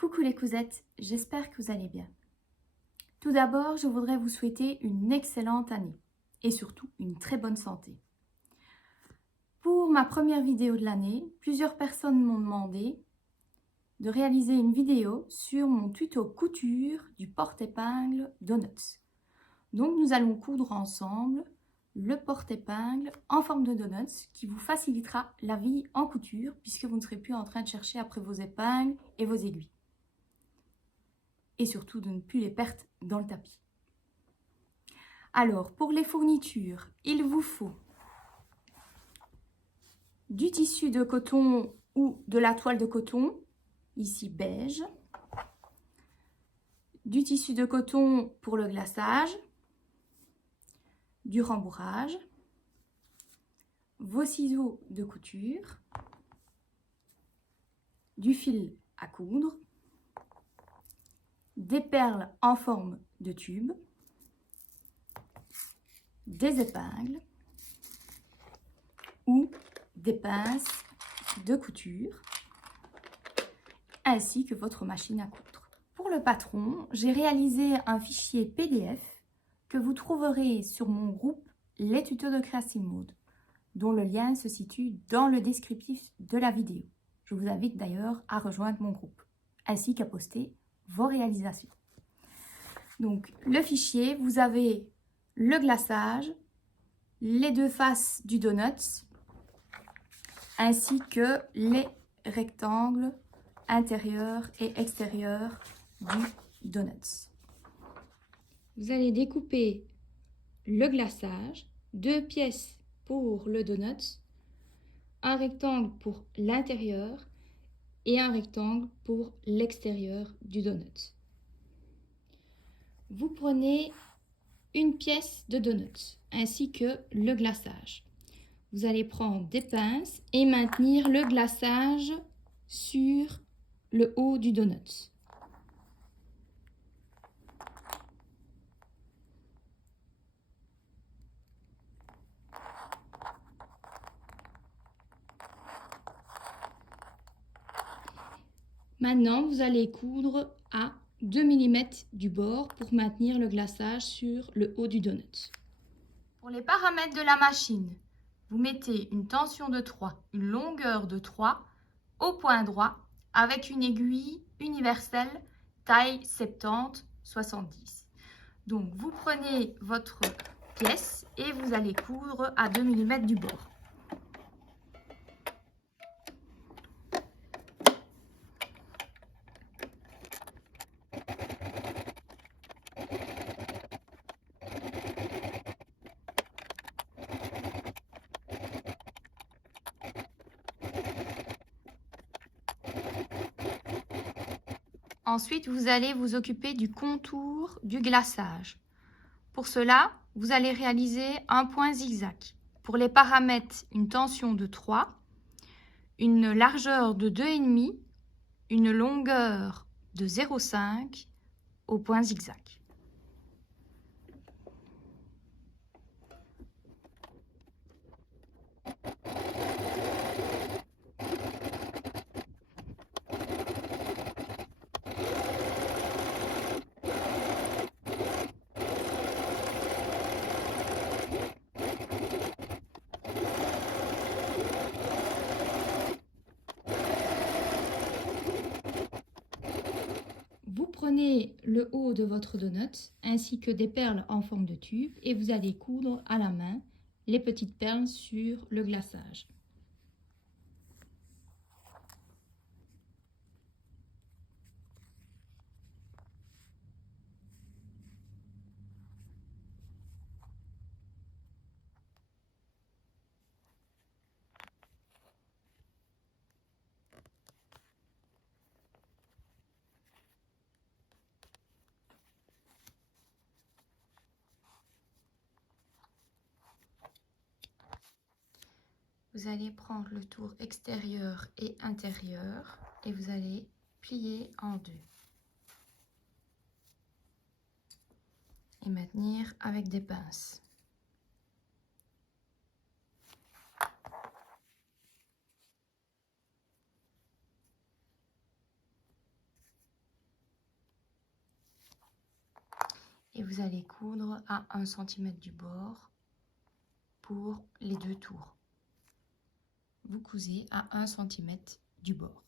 Coucou les cousettes, j'espère que vous allez bien. Tout d'abord, je voudrais vous souhaiter une excellente année et surtout une très bonne santé. Pour ma première vidéo de l'année, plusieurs personnes m'ont demandé de réaliser une vidéo sur mon tuto couture du porte-épingle Donuts. Donc nous allons coudre ensemble le porte-épingle en forme de donuts qui vous facilitera la vie en couture puisque vous ne serez plus en train de chercher après vos épingles et vos aiguilles. Et surtout de ne plus les perdre dans le tapis. Alors, pour les fournitures, il vous faut du tissu de coton ou de la toile de coton, ici beige, du tissu de coton pour le glaçage, du rembourrage, vos ciseaux de couture, du fil à coudre, des perles en forme de tube, des épingles ou des pinces de couture, ainsi que votre machine à coudre. Pour le patron, j'ai réalisé un fichier PDF que vous trouverez sur mon groupe Les tutos de Creative Mode, dont le lien se situe dans le descriptif de la vidéo. Je vous invite d'ailleurs à rejoindre mon groupe, ainsi qu'à poster vos réalisations. Donc, le fichier, vous avez le glaçage, les deux faces du donut, ainsi que les rectangles intérieur et extérieur du donut. Vous allez découper le glaçage, 2 pièces pour le donut, un rectangle pour l'intérieur et un rectangle pour l'extérieur du donut. Vous prenez une pièce de donut ainsi que le glaçage. Vous allez prendre des pinces et maintenir le glaçage sur le haut du donut. Maintenant, vous allez coudre à 2 mm du bord pour maintenir le glaçage sur le haut du donut. Pour les paramètres de la machine, vous mettez une tension de 3, une longueur de 3 au point droit avec une aiguille universelle taille 70-70. Donc, vous prenez votre pièce et vous allez coudre à 2 mm du bord. Ensuite, vous allez vous occuper du contour du glaçage. Pour cela, vous allez réaliser un point zigzag. Pour les paramètres, une tension de 3, une largeur de 2,5, une longueur de 0,5 au point zigzag. Vous prenez le haut de votre donut ainsi que des perles en forme de tube et vous allez coudre à la main les petites perles sur le glaçage. Vous allez prendre le tour extérieur et intérieur et vous allez plier en deux. Et maintenir avec des pinces. et vous allez coudre à 1 cm du bord pour les 2 tours. Vous cousez à 1 cm du bord.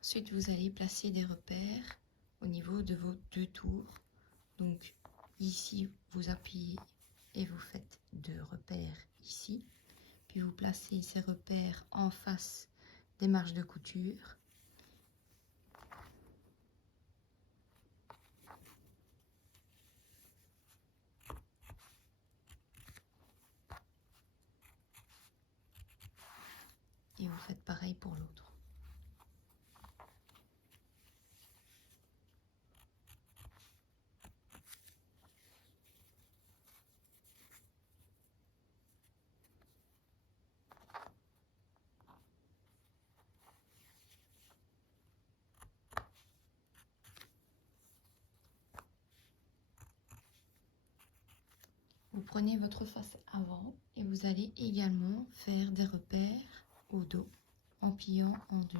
Ensuite, vous allez placer des repères au niveau de vos 2 tours. Donc ici, vous appuyez et vous faites 2 repères ici. Puis vous placez ces repères en face des marges de couture. Et vous faites pareil pour l'autre. Vous prenez votre face avant et vous allez également faire des repères au dos en pliant en 2.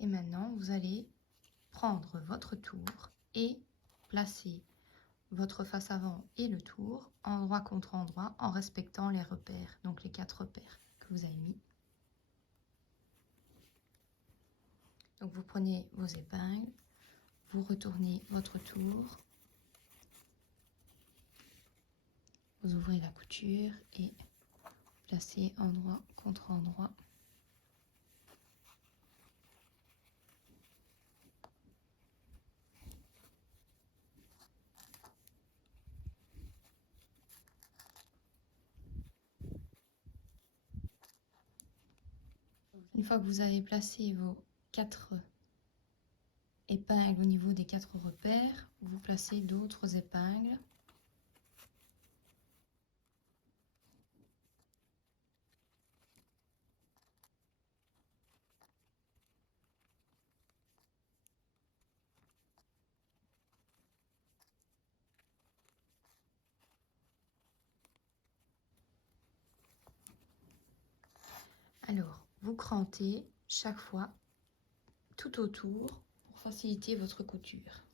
Et maintenant, vous allez prendre votre tour et placer votre face avant et le tour endroit contre endroit en respectant les repères, donc les 4 repères que vous avez mis. Donc vous prenez vos épingles, vous retournez votre tour, vous ouvrez la couture et placez endroit contre endroit. Une fois que vous avez placé vos 4 épingles au niveau des 4 repères, vous placez d'autres épingles. Alors, vous crantez chaque fois tout autour pour faciliter votre couture.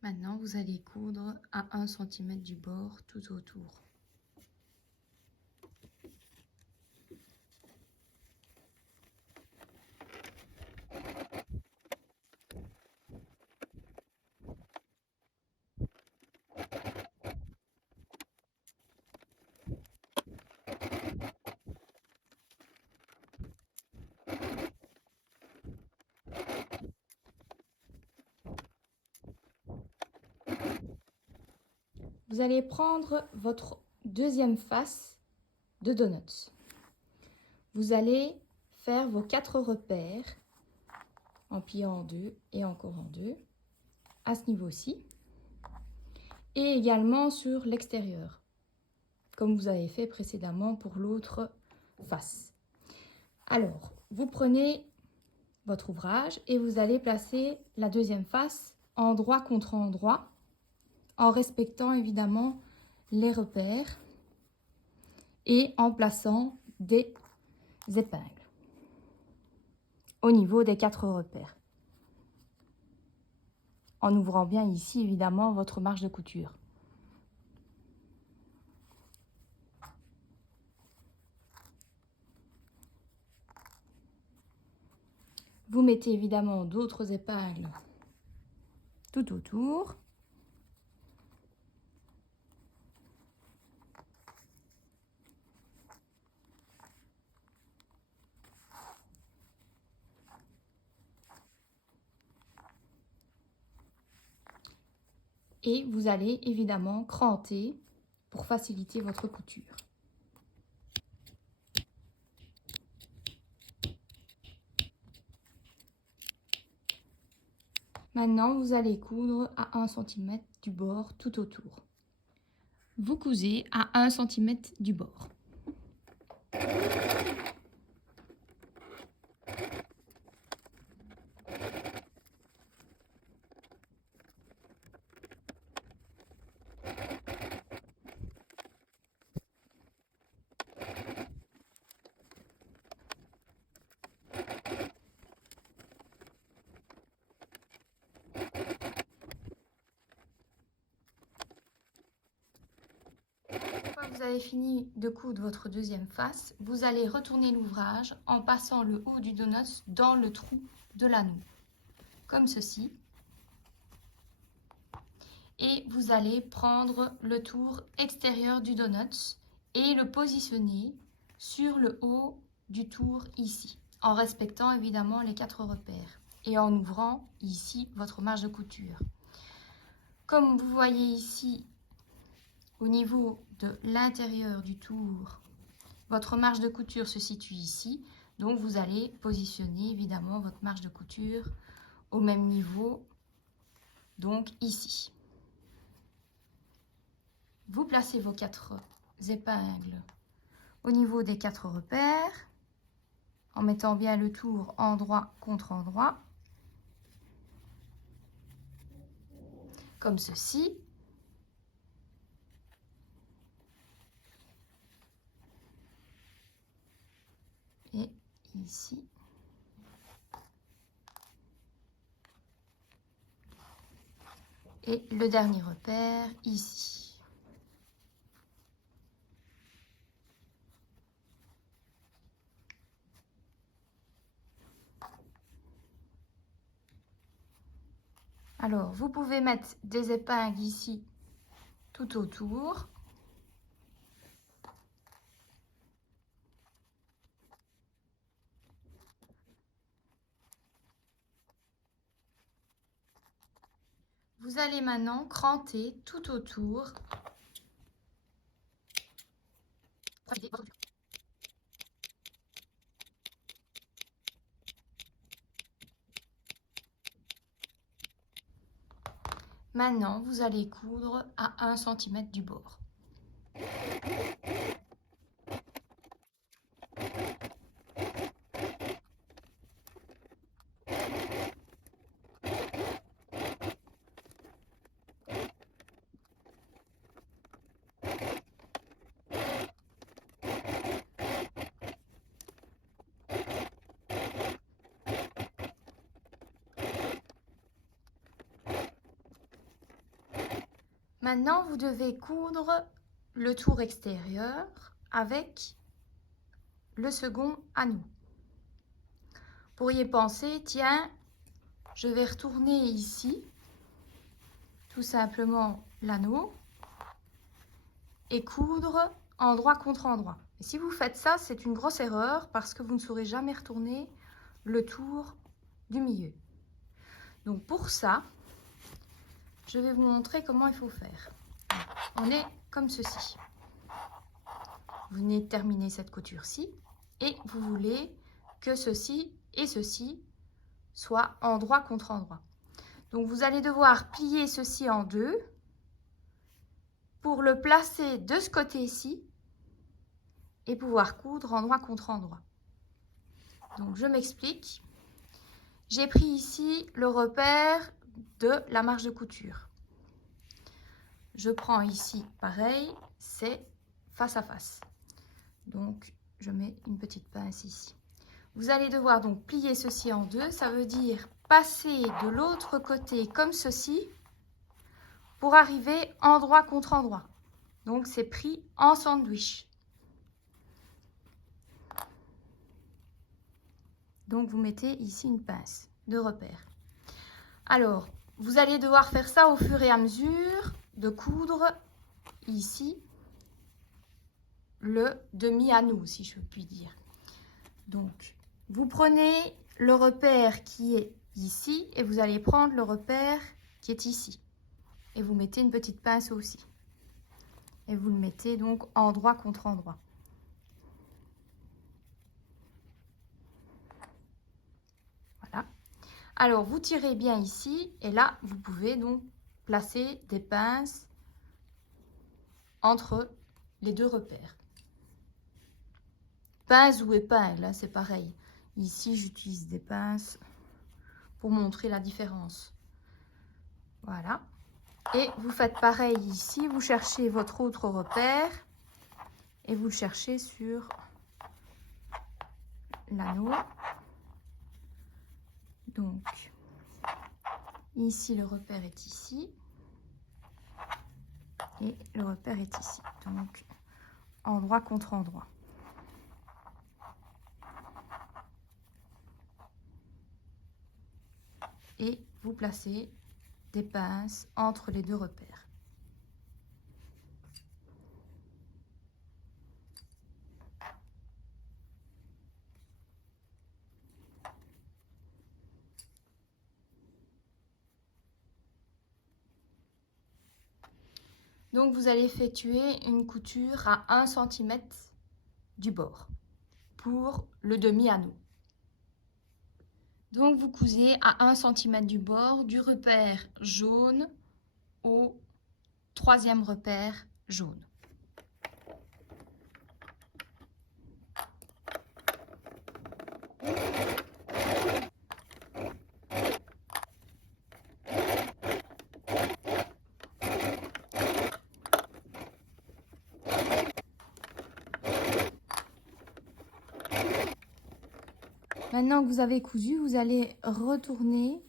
Maintenant, vous allez coudre à 1 cm du bord tout autour. Vous allez prendre votre deuxième face de donuts. Vous allez faire vos 4 repères en pliant en 2 et encore en 2 à ce niveau-ci et également sur l'extérieur comme vous avez fait précédemment pour l'autre face. Alors, vous prenez votre ouvrage et vous allez placer la deuxième face endroit contre endroit en respectant évidemment les repères et en plaçant des épingles au niveau des 4 repères. En ouvrant bien ici évidemment votre marge de couture. Vous mettez évidemment d'autres épingles tout autour. Et vous allez évidemment cranter pour faciliter votre couture. Maintenant, vous allez coudre à 1 cm du bord tout autour. Vous cousez à 1 cm du bord. Vous avez fini de coudre votre deuxième face, vous allez retourner l'ouvrage en passant le haut du donut dans le trou de l'anneau, comme ceci. Et vous allez prendre le tour extérieur du donut et le positionner sur le haut du tour ici, en respectant évidemment les 4 repères et en ouvrant ici votre marge de couture. Comme vous voyez ici, au niveau de l'intérieur du tour, votre marge de couture se situe ici, donc vous allez positionner évidemment votre marge de couture au même niveau, donc ici. Vous placez vos 4 épingles au niveau des 4 repères, en mettant bien le tour endroit contre endroit, comme ceci. Et ici. Et le dernier repère ici. Alors, vous pouvez mettre des épingles ici tout autour. Vous allez maintenant cranter tout autour. Maintenant, vous allez coudre à 1 cm du bord. Maintenant, vous devez coudre le tour extérieur avec le second anneau. Vous pourriez penser, tiens, je vais retourner ici, tout simplement l'anneau, et coudre endroit contre endroit. Et si vous faites ça, c'est une grosse erreur parce que vous ne saurez jamais retourner le tour du milieu. Donc pour ça, je vais vous montrer comment il faut faire. On est comme ceci. Vous venez de terminer cette couture-ci et vous voulez que ceci et ceci soient endroit contre endroit. Donc vous allez devoir plier ceci en deux pour le placer de ce côté-ci et pouvoir coudre endroit contre endroit. Donc je m'explique. J'ai pris ici le repère de la marge de couture. Je prends ici, pareil, c'est face à face. Donc, je mets une petite pince ici. Vous allez devoir donc plier ceci en deux. Ça veut dire passer de l'autre côté comme ceci pour arriver endroit contre endroit. Donc, c'est pris en sandwich. Donc, vous mettez ici une pince de repère. Alors, vous allez devoir faire ça au fur et à mesure de coudre ici le demi-anneau, si je puis dire. Donc, vous prenez le repère qui est ici et vous allez prendre le repère qui est ici. et vous mettez une petite pince aussi. Et vous le mettez donc endroit contre endroit. Voilà. Alors, vous tirez bien ici et là, vous pouvez donc placer des pinces entre les deux repères. Pince ou épingle, hein, c'est pareil. Ici, j'utilise des pinces pour montrer la différence. Voilà. Et vous faites pareil ici, vous cherchez votre autre repère et vous le cherchez sur l'anneau. Donc, ici, le repère est ici et le repère est ici. Donc, endroit contre endroit. Et vous placez des pinces entre les deux repères. Donc vous allez effectuer une couture à 1 cm du bord pour le demi-anneau. Donc vous cousez à 1 cm du bord du repère jaune au 3e repère jaune. Maintenant que vous avez cousu, vous allez retourner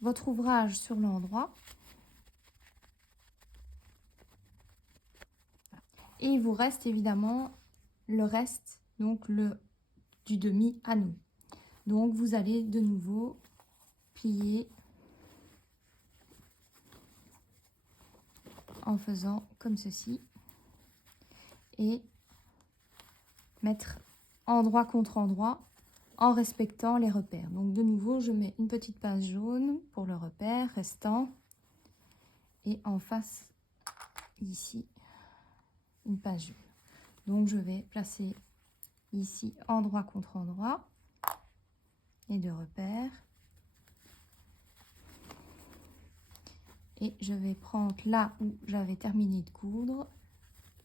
votre ouvrage sur l'endroit. Et il vous reste évidemment le reste, donc du demi-anneau. Donc vous allez de nouveau plier en faisant comme ceci et mettre endroit contre endroit en respectant les repères. Donc de nouveau, je mets une petite pince jaune pour le repère restant et en face ici une pince jaune. Donc je vais placer ici endroit contre endroit les deux repères et je vais prendre là où j'avais terminé de coudre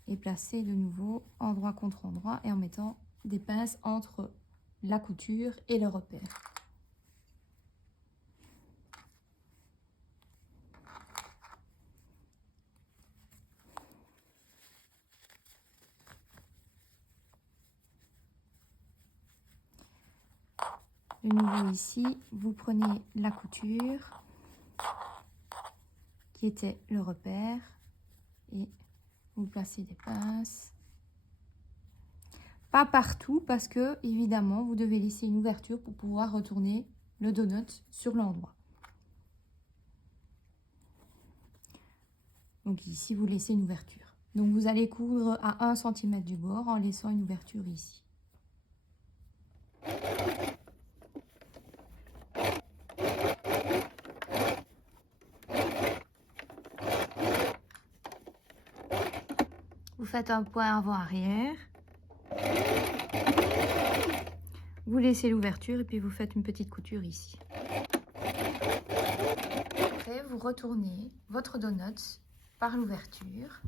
et placer de nouveau endroit contre endroit et en mettant des pinces entre la couture et le repère. De nouveau ici, vous prenez la couture qui était le repère et vous placez des pinces. Pas partout parce que évidemment vous devez laisser une ouverture pour pouvoir retourner le donut sur l'endroit. Donc ici vous laissez une ouverture. Donc vous allez coudre à 1 cm du bord en laissant une ouverture ici. Vous faites un point avant-arrière. Vous laissez l'ouverture et puis vous faites une petite couture ici. Après, vous retournez votre donut par l'ouverture.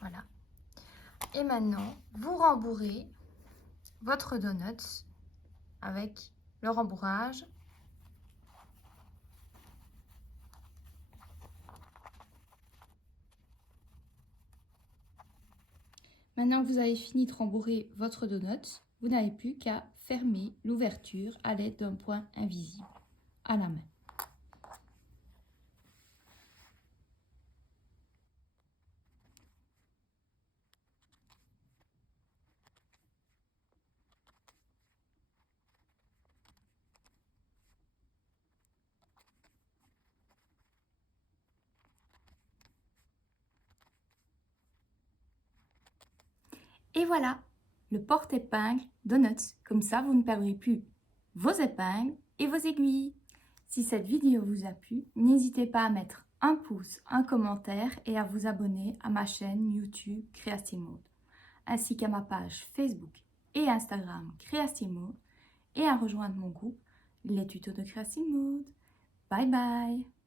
Voilà. Et maintenant, vous rembourrez votre donut avec le rembourrage. Maintenant que vous avez fini de rembourrer votre donut, vous n'avez plus qu'à fermer l'ouverture à l'aide d'un point invisible à la main. Et voilà, le porte-épingle Donuts. Comme ça, vous ne perdrez plus vos épingles et vos aiguilles. Si cette vidéo vous a plu, n'hésitez pas à mettre un pouce, un commentaire et à vous abonner à ma chaîne YouTube Creative Mode, ainsi qu'à ma page Facebook et Instagram Creative Mode et à rejoindre mon groupe Les Tutos de Creative Mode. Bye bye!